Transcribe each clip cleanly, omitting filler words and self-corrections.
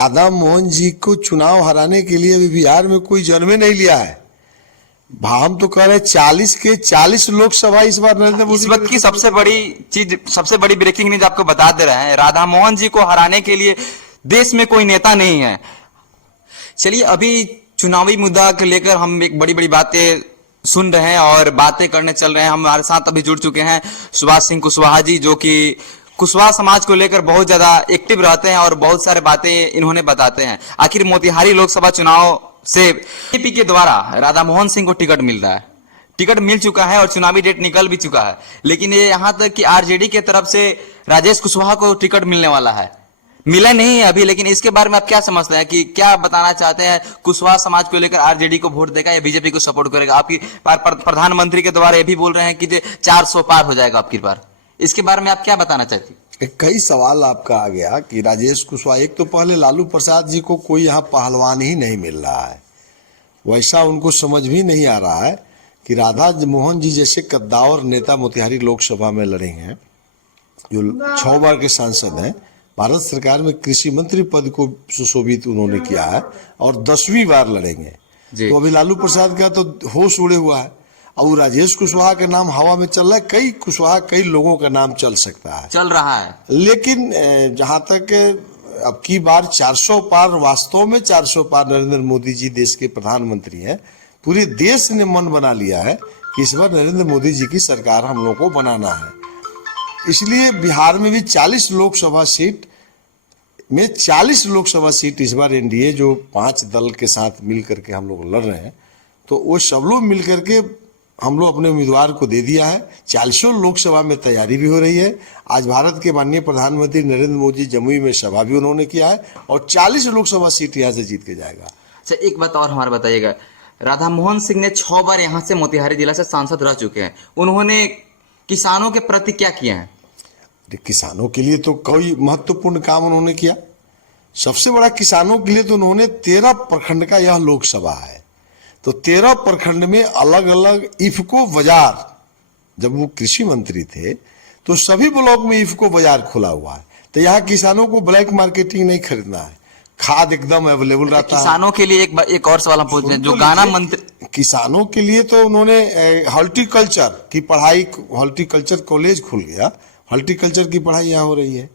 राधा मोहन जी को चुनाव हराने के लिए अभी बिहार में कोई जन्मे नहीं लिया है। हम तो कह रहे 40 के 40 लोकसभा इस बार नरेंद्र मोदी इस वक्त की सबसे बड़ी चीज, सबसे बड़ी ब्रेकिंग न्यूज आपको बता दे रहे हैं, राधा मोहन जी को हराने के लिए देश में कोई नेता नहीं है। चलिए, अभी चुनावी मुद्दा को लेकर हम एक बड़ी बड़ी बातें सुन रहे हैं और बातें करने चल रहे हैं। हमारे साथ अभी जुड़ चुके हैं सुभाष सिंह कुशवाहा जी, जो कि कुशवाहा समाज को लेकर बहुत ज्यादा एक्टिव रहते हैं और बहुत सारे बातें इन्होंने बताते हैं। आखिर मोतिहारी लोकसभा चुनाव से बीजेपी के द्वारा राधा मोहन सिंह को टिकट मिल रहा है, टिकट मिल चुका है और चुनावी डेट निकल भी चुका है, लेकिन ये यहां तक कि आरजेडी के तरफ से राजेश कुशवाहा को टिकट मिलने वाला है, मिला नहीं है अभी। लेकिन इसके बारे में आप क्या समझते हैं कि क्या बताना चाहते हैं? कुशवाहा समाज को लेकर आरजेडी को वोट देगा या बीजेपी को सपोर्ट करेगा? आपकी प्रधानमंत्री के द्वारा ये भी बोल रहे हैं कि 400 पार हो जाएगा आपकी बार, इसके बारे में आप क्या बताना चाहते हैं? कई सवाल आपका आ गया कि राजेश कुशवाहा, एक तो पहले लालू प्रसाद जी को कोई यहाँ पहलवान ही नहीं मिल रहा है, वैसा उनको समझ भी नहीं आ रहा है कि राधा मोहन जी जैसे कद्दावर नेता मोतिहारी लोकसभा में लड़े हैं, जो 6 बार के सांसद हैं, भारत सरकार में कृषि मंत्री पद को सुशोभित उन्होंने किया है और 10वीं बार लड़ेंगे। तो अभी लालू प्रसाद का तो होश उड़े हुआ है और राजेश कुशवाहा का नाम हवा में चल रहा है। कई कुशवाहा, कई लोगों का नाम चल सकता है, चल रहा है, लेकिन जहां तक अब की बार 400 पार, वास्तव में 400 पार नरेंद्र मोदी जी देश के प्रधानमंत्री हैं। पूरे देश ने मन बना लिया है कि इस बार नरेंद्र मोदी जी की सरकार हम लोग को बनाना है। इसलिए बिहार में भी 40 लोकसभा सीट में 40 लोकसभा सीट इस बार एनडीए जो 5 दल के साथ मिल करके हम लोग लड़ रहे हैं, तो वो सब लोग मिल करके हम लोग अपने उम्मीदवार को दे दिया है। 40 लोकसभा में तैयारी भी हो रही है। आज भारत के माननीय प्रधानमंत्री नरेंद्र मोदी जमुई में सभा भी उन्होंने किया है और 40 लोकसभा सीट यहाँ से जीत के जाएगा। अच्छा, एक बात और हमारे बताइएगा, राधा मोहन सिंह ने 6 बार यहाँ से मोतिहारी जिला से सांसद रह चुके हैं, उन्होंने किसानों के प्रति क्या किया है? किसानों के लिए तो कोई महत्वपूर्ण काम उन्होंने किया। सबसे बड़ा किसानों के लिए तो उन्होंने 13 प्रखंड का यह लोकसभा है, तो 13 प्रखंड में अलग अलग इफको बाजार, जब वो कृषि मंत्री थे तो सभी ब्लॉक में इफको बाजार खुला हुआ है। तो यहाँ किसानों को ब्लैक मार्केटिंग नहीं खरीदना है, खाद एकदम अवेलेबल रहता है। किसानों के लिए एक और सवाल हम पूछ रहे हैं, जो गाना मंत्री, किसानों के लिए तो उन्होंने हॉर्टिकल्चर की पढ़ाई, हॉर्टिकल्चर कॉलेज खुल गया, हॉर्टिकल्चर की पढ़ाई यहाँ हो रही है।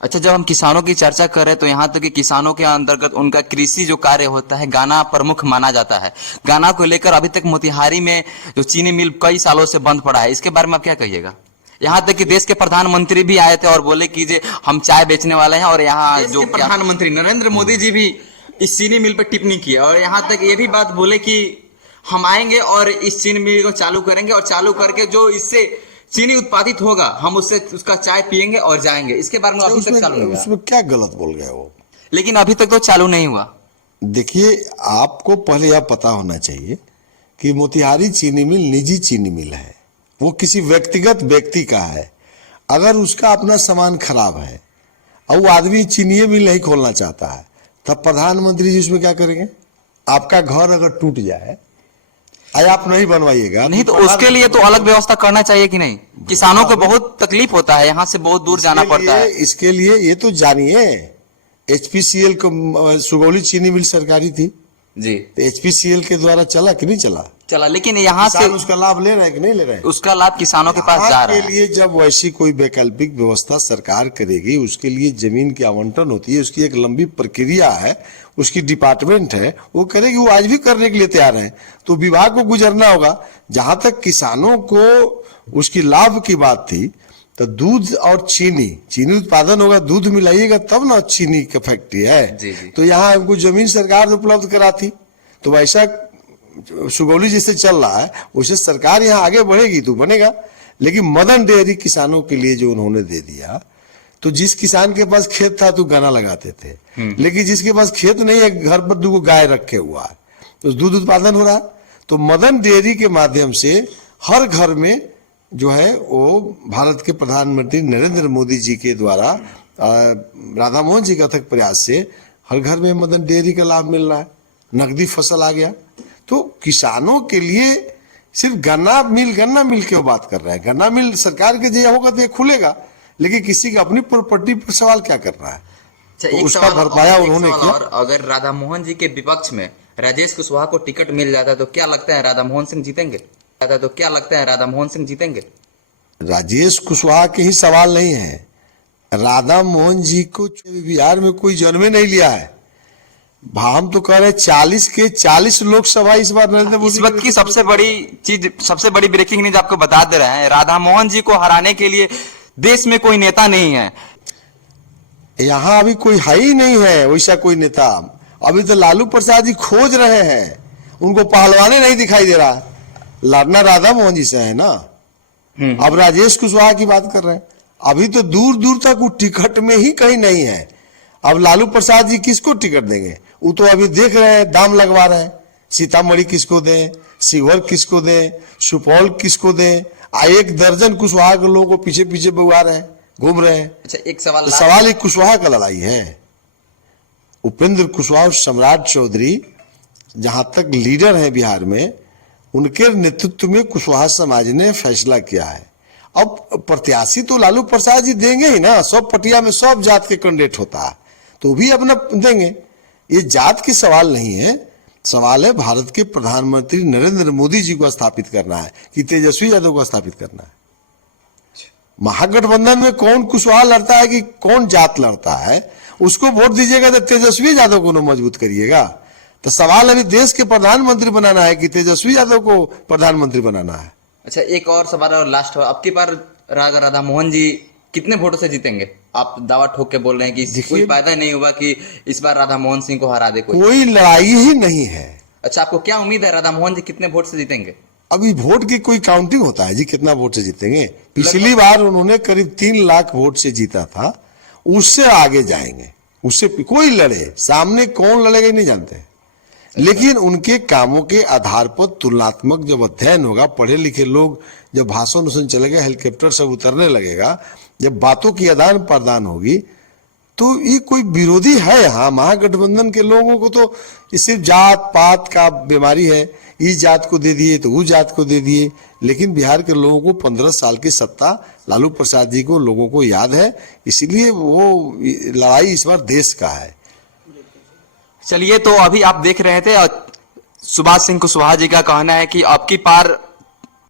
अच्छा, जब हम किसानों की चर्चा कर रहे हैं तो यहाँ तक कि किसानों के अंतर्गत उनका कृषि जो कार्य होता है, गाना प्रमुख माना जाता है। गाना को लेकर अभी तक मोतिहारी में जो चीनी मिल कई सालों से बंद पड़ा है, इसके बारे में आप क्या कहिएगा? यहाँ तक कि देश के प्रधानमंत्री भी आए थे और बोले कि हम चाय बेचने वाले हैं, और यहाँ जो प्रधानमंत्री नरेंद्र मोदी जी भी इस चीनी मिल पर टिप्पणी की और यहाँ तक ये भी बात बोले कि हम आएंगे और इस चीनी मिल को चालू करेंगे और चालू करके जो इससे चीनी उत्पादित होगा हम उससे उसका चाय पियेंगे और जाएंगे। इसके बारे में अभी तक चालू नहीं हुआ। उसमें क्या गलत बोल गए वो? लेकिन अभी तक तो चालू नहीं हुआ। देखिए, आपको पहले यह पता होना चाहिए कि मोतिहारी चीनी मिल निजी चीनी मिल है, वो किसी व्यक्तिगत व्यक्ति का है। अगर उसका अपना सामान खराब है और वो आदमी चीनी मिल नहीं खोलना चाहता है, तब प्रधानमंत्री जी उसमें क्या करेंगे? आपका घर अगर टूट जाए, आप नहीं बनवाइएगा, नहीं तो उसके लिए तो अलग व्यवस्था करना चाहिए कि नहीं? किसानों को बहुत तकलीफ होता है, यहाँ से बहुत दूर जाना पड़ता है। इसके लिए ये तो जानिए, एचपीसीएल को सुगौली चीनी मिल सरकारी थी जी, तो एचपीसीएल के द्वारा चला कि नहीं चला? चला, लेकिन यहाँ से उसका लाभ ले रहे हैं कि नहीं ले रहे हैं? उसका लाभ किसानों के पास जा रहा है। के लिए जब वैसी कोई वैकल्पिक व्यवस्था सरकार करेगी, उसके लिए जमीन की आवंटन होती है, उसकी एक लंबी प्रक्रिया है, उसकी डिपार्टमेंट है, वो करेगी। वो आज भी करने के लिए तैयार है, तो विभाग को गुजरना होगा। जहां तक किसानों को उसकी लाभ की बात थी, तो दूध और चीनी उत्पादन होगा, दूध मिलाइएगा तब ना चीनी की फैक्ट्री है। जी जी। तो यहाँ हमको जमीन सरकार उपलब्ध कराती, तो वैसा सुगौली जिससे चल रहा है उसे सरकार यहाँ आगे बढ़ेगी तो बनेगा। लेकिन मदन डेयरी किसानों के लिए जो उन्होंने दे दिया, तो जिस किसान के पास खेत था तो गाना लगाते थे, लेकिन जिसके पास खेत नहीं है, घर पर 2 गाय रखे हुआ है, तो दूध उत्पादन हो रहा है। तो मदन डेयरी के माध्यम से हर घर में जो है वो भारत के प्रधानमंत्री नरेंद्र मोदी जी के द्वारा राधा मोहन जी के अथक प्रयास से हर घर में मदन डेयरी का लाभ मिल रहा है, नकदी फसल आ गया। तो किसानों के लिए सिर्फ गन्ना मिल के बात कर रहा है। गन्ना मिल सरकार के जगह होगा तो ये खुलेगा, लेकिन किसी की अपनी प्रॉपर्टी पर सवाल क्या कर रहा है? अच्छा, तो एक उसका सवाल और, भरपाया एक उन्होंने सवाल किया। और, अगर राधा मोहन जी के विपक्ष में राजेश कुशवाहा को टिकट मिल जाता है तो क्या लगता है राधा मोहन सिंह जीतेंगे? तो क्या लगता है राधा मोहन सिंह जीतेंगे? राजेश कुशवाहा के ही सवाल नहीं है, राधा मोहन जी को बिहार में कोई जन्मे नहीं लिया है। हम तो कह रहे 40 के 40 लोकसभा इस बार नरेंद्र मोदी इस वक्त की सबसे बड़ी चीज, सबसे बड़ी ब्रेकिंग न्यूज आपको बता दे रहे हैं, राधा मोहन जी को हराने के लिए देश में कोई नेता नहीं है। यहाँ अभी कोई है ही नहीं है वैसा कोई नेता। अभी तो लालू प्रसाद जी खोज रहे हैं, उनको पहलवाने नहीं दिखाई दे रहा। लड़ना राधा मोहन जी से है ना। अब राजेश कुशवाहा की बात कर रहे हैं, अभी तो दूर दूर तक वो टिकट में ही कहीं नहीं है। अब लालू प्रसाद जी किसको टिकट देंगे? वो तो अभी देख रहे हैं, दाम लगवा रहे हैं, सीतामढ़ी किसको दें, शिवहर किसको दें, सुपौल किसको दें। 1 दर्जन कुशवाहा के लोगों को पीछे पीछे बुआ रहे हैं, घूम रहे हैं। अच्छा, एक सवाल तो सवाल एक कुशवाहा का लड़ाई है। उपेंद्र कुशवाहा और सम्राट चौधरी जहां तक लीडर हैं बिहार में, उनके नेतृत्व में कुशवाहा समाज ने फैसला किया है। अब प्रत्याशी तो लालू प्रसाद जी देंगे ही ना, सब पटिया में सब जात के कैंडिडेट होता है, तो भी अपना देंगे। ये जात की सवाल नहीं है, सवाल है भारत के प्रधानमंत्री नरेंद्र मोदी जी को स्थापित करना है कि तेजस्वी यादव को स्थापित करना है। महागठबंधन में कौन कुशवाहा लड़ता है कि कौन जात लड़ता है, उसको वोट दीजिएगा तो तेजस्वी यादव को मजबूत करिएगा। तो सवाल अभी देश के प्रधानमंत्री बनाना है कि तेजस्वी यादव को प्रधानमंत्री बनाना है। अच्छा, एक और सवाल और लास्ट हो, अब की बार राधा मोहन जी कितने वोटों से जीतेंगे? आप दावा ठोक के बोल रहे हैं कि कोई फायदा नहीं हुआ कि इस बार राधा मोहन सिंह को हरा दे कोई लड़ाई ही नहीं है। अच्छा, आपको क्या उम्मीद है राधा मोहन जी कितने वोट से जीतेंगे? अभी वोट की कोई काउंटिंग होता है जी, कितना वोट से जीतेंगे? पिछली बार उन्होंने करीब 3 लाख वोट से जीता था, उससे आगे जाएंगे। उससे कोई लड़े, सामने कौन लड़ेगा नहीं जानते, लेकिन उनके कामों के आधार पर तुलनात्मक जब अध्ययन होगा, पढ़े लिखे लोग जब भाषण उसन चलेगा, हेलीकॉप्टर सब उतरने लगेगा, जब बातों की आदान प्रदान होगी, तो ये कोई विरोधी है यहाँ? महागठबंधन के लोगों को तो सिर्फ जात पात का बीमारी है, इस जात को दे दिए तो उस जात को दे दिए। लेकिन बिहार के लोगों को 15 साल की सत्ता लालू प्रसाद जी को लोगों को याद है, इसलिए वो लड़ाई इस बार देश का है। चलिए, तो अभी आप देख रहे थे सुभाष सिंह कुशवाहा जी का कहना है कि अब की बार